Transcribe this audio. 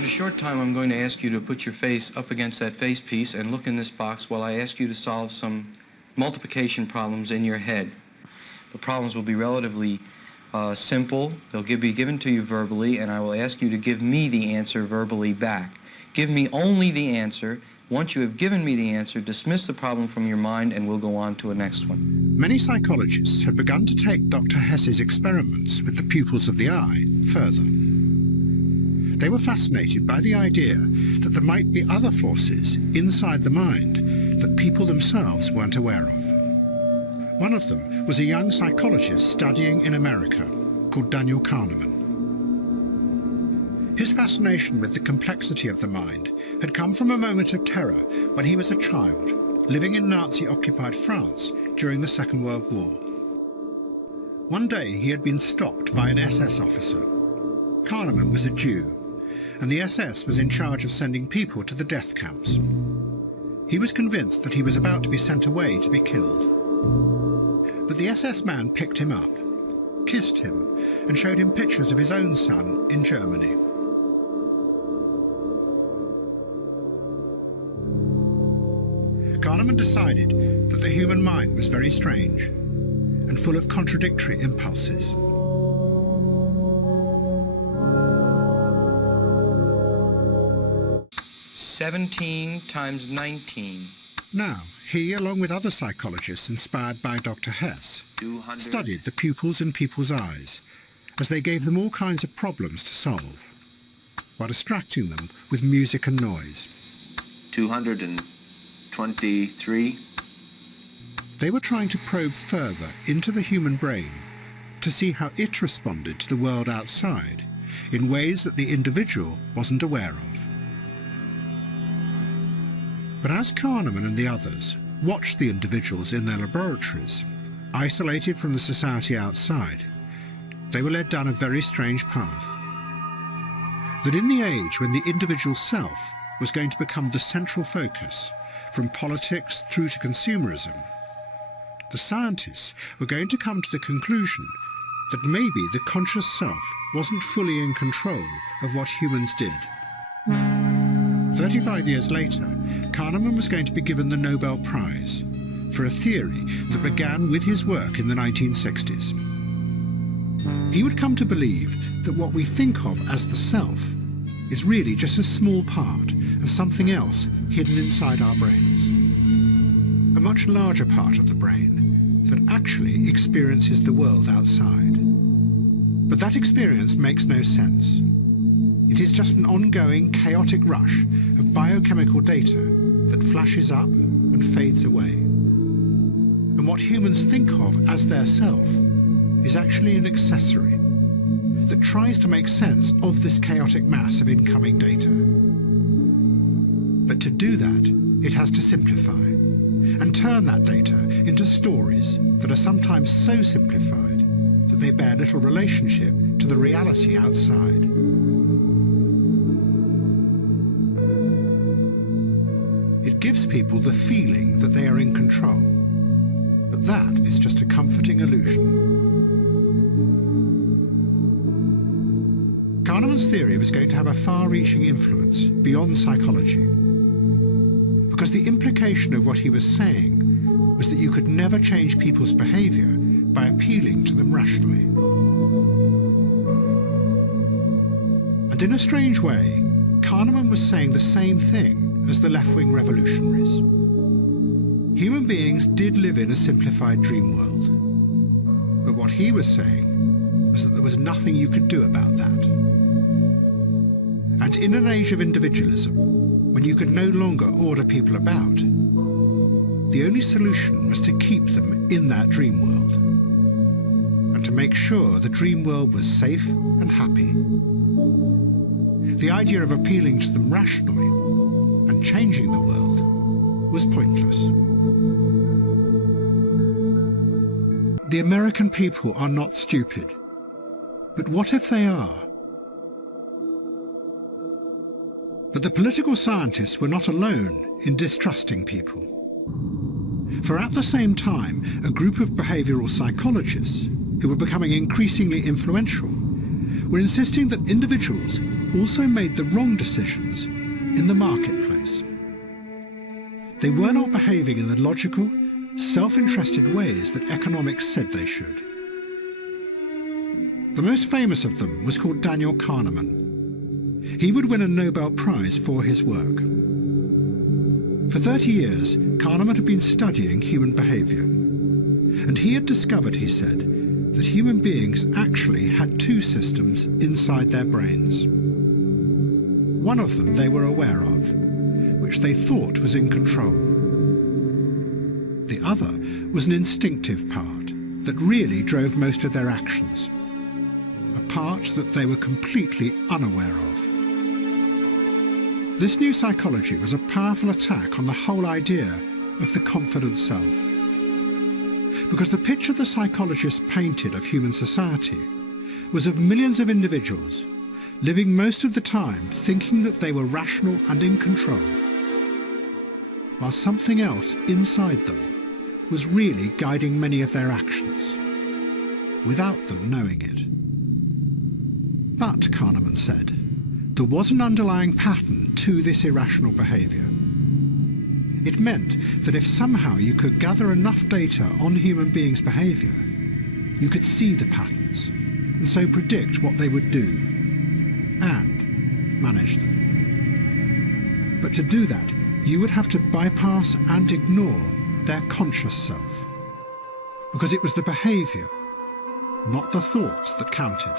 In a short time, I'm going to ask you to put your face up against that face piece and look in this box while I ask you to solve some multiplication problems in your head. The problems will be relatively simple. They'll be given to you verbally, and I will ask you to give me the answer verbally back. Give me only the answer. Once you have given me the answer, dismiss the problem from your mind, and we'll go on to a next one. Many psychologists had begun to take Dr. Hess's experiments with the pupils of the eye further. They were fascinated by the idea that there might be other forces inside the mind that people themselves weren't aware of. One of them was a young psychologist studying in America called Daniel Kahneman. His fascination with the complexity of the mind had come from a moment of terror when he was a child, living in Nazi-occupied France during the Second World War. One day he had been stopped by an SS officer. Kahneman was a Jew, and the SS was in charge of sending people to the death camps. He was convinced that he was about to be sent away to be killed. But the SS man picked him up, kissed him, and showed him pictures of his own son in Germany. Kahneman decided that the human mind was very strange and full of contradictory impulses. "17 times 19. Now, he, along with other psychologists inspired by Dr. Hess, studied the pupils in people's eyes as they gave them all kinds of problems to solve, while distracting them with music and noise. 223. They were trying to probe further into the human brain to see how it responded to the world outside in ways that the individual wasn't aware of. But as Kahneman and the others watched the individuals in their laboratories, isolated from the society outside, they were led down a very strange path. That in the age when the individual self was going to become the central focus, from politics through to consumerism, the scientists were going to come to the conclusion that maybe the conscious self wasn't fully in control of what humans did. 35 years later, Kahneman was going to be given the Nobel Prize for a theory that began with his work in the 1960s. He would come to believe that what we think of as the self is really just a small part of something else hidden inside our brains. A much larger part of the brain that actually experiences the world outside. But that experience makes no sense. It is just an ongoing, chaotic rush of biochemical data that flashes up and fades away. And what humans think of as their self is actually an accessory that tries to make sense of this chaotic mass of incoming data. But to do that, it has to simplify and turn that data into stories that are sometimes so simplified that they bear little relationship to the reality outside. It gives people the feeling that they are in control, but that is just a comforting illusion. Kahneman's theory was going to have a far-reaching influence beyond psychology, because the implication of what he was saying was that you could never change people's behavior by appealing to them rationally. And in a strange way, Kahneman was saying the same thing as the left-wing revolutionaries. Human beings did live in a simplified dream world, but what he was saying was that there was nothing you could do about that. And in an age of individualism, when you could no longer order people about, the only solution was to keep them in that dream world, and to make sure the dream world was safe and happy. The idea of appealing to them rationally and changing the world was pointless. The American people are not stupid, but what if they are? But the political scientists were not alone in distrusting people. For at the same time, a group of behavioral psychologists, who were becoming increasingly influential, were insisting that individuals also made the wrong decisions in the marketplace. They were not behaving in the logical, self-interested ways that economics said they should. The most famous of them was called Daniel Kahneman. He would win a Nobel Prize for his work. For 30 years, Kahneman had been studying human behavior. And he had discovered, he said, that human beings actually had two systems inside their brains. One of them they were aware of, which they thought was in control. The other was an instinctive part that really drove most of their actions, a part that they were completely unaware of. This new psychology was a powerful attack on the whole idea of the confident self. Because the picture the psychologists painted of human society was of millions of individuals living most of the time thinking that they were rational and in control, while something else inside them was really guiding many of their actions, without them knowing it. But, Kahneman said, there was an underlying pattern to this irrational behaviour. It meant that if somehow you could gather enough data on human beings' behaviour, you could see the patterns, and so predict what they would do, and manage them. But to do that, you would have to bypass and ignore their conscious self, because it was the behaviour, not the thoughts, that counted.